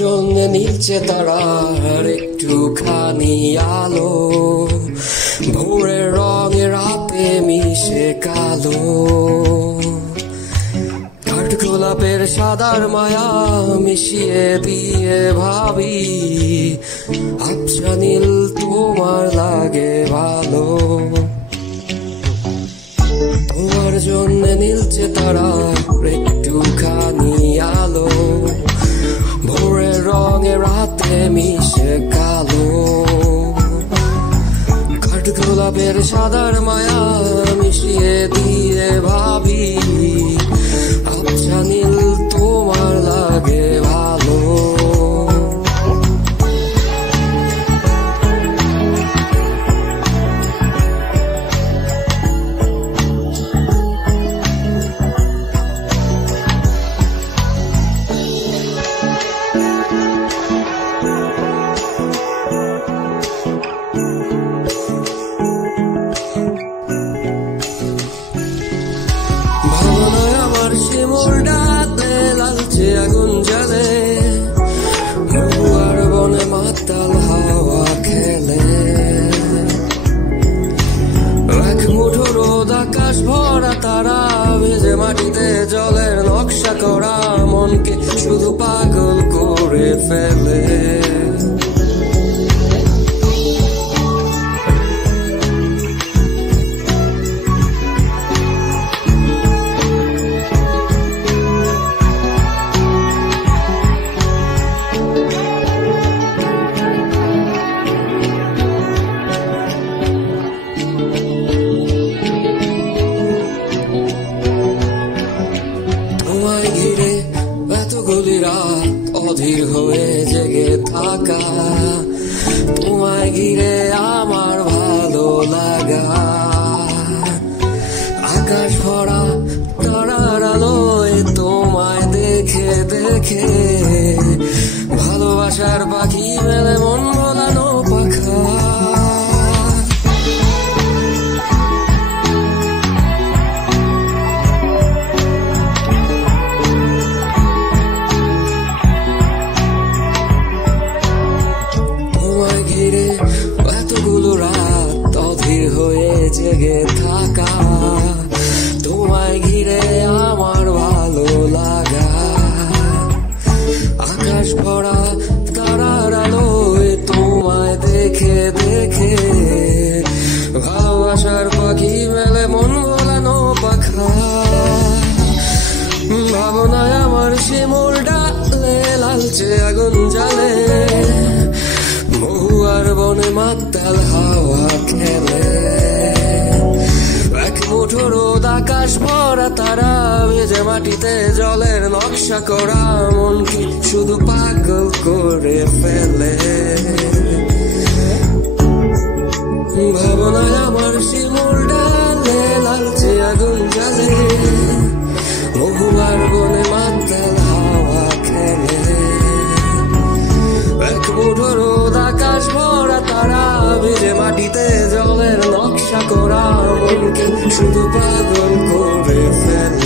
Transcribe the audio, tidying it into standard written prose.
জন্য নীলচে তারার একটুখানি আলো, ভোরের রঙে রাতে মিশে কালো। কাঠগোলাপের সাদার মায়া মিশিয়ে দিয়ে ভাবি, আবছা নীল তোমার লাগে ভালো। তোমার জন্য নীলচে তারার একটুখানি আলো, ভোরের রঙে রাতে মিশে কালো। কাঠগোলাপের সাদার মায়া মিশিয়ে দিয়ে ভাবি, আবছা নীল তোমার লাগে ভালো। শিমুল ডালে লালচে আগুন জ্বলে, মহুয়ার বনে মাতাল হাওয়া খেলে। এক মুঠো রোদ আকাশ ভরা তারা, ভেজে মাটিতে জলের নকশা করা মনকে শুধু পাগল করে ফেলে। তোমায় ঘিরে এতগুলি রাত অধীর হয়ে জেগে থাকা, তোমায় ঘিরে আমার ভালো লাগা। আকাশ ভরা তারার আলোয় তোমায় দেখে দেখে, ভালোবাসার পাখি মেলে মন ভোলানো পাখা। এতগুলো রাত অধীর হয়ে জেগে থাকা, তোমায় ঘিরে আমার ভালো লাগা। আকাশ ভরা তারার আলোয় তোমায় দেখে দেখে, ভালোবাসার পাখি মেলে মন ভোলানো পাখা। ভাবনায় আমার শিমুল ডালে লালচে আগুন জ্বালে, মহুয়ার বনে মাতাল হাওয়া খেলে। এক মুঠো রোদ আকাশ ভরা তারা, ভেজে মাটিতে জলের নকশা করা মনকে শুধু পাগল করে ফেলে। ভাবনায় আমার শিমুল ডালে লালচে আগুন জ্বালে, মহুয়ার বনে মাতাল হাওয়া খেলে। এক মুঠো রোদ আকাশ ভরা তারা, ভেজে মাটিতে জলের নকশা করা মনকে শুধু পাগল করে ফেলে।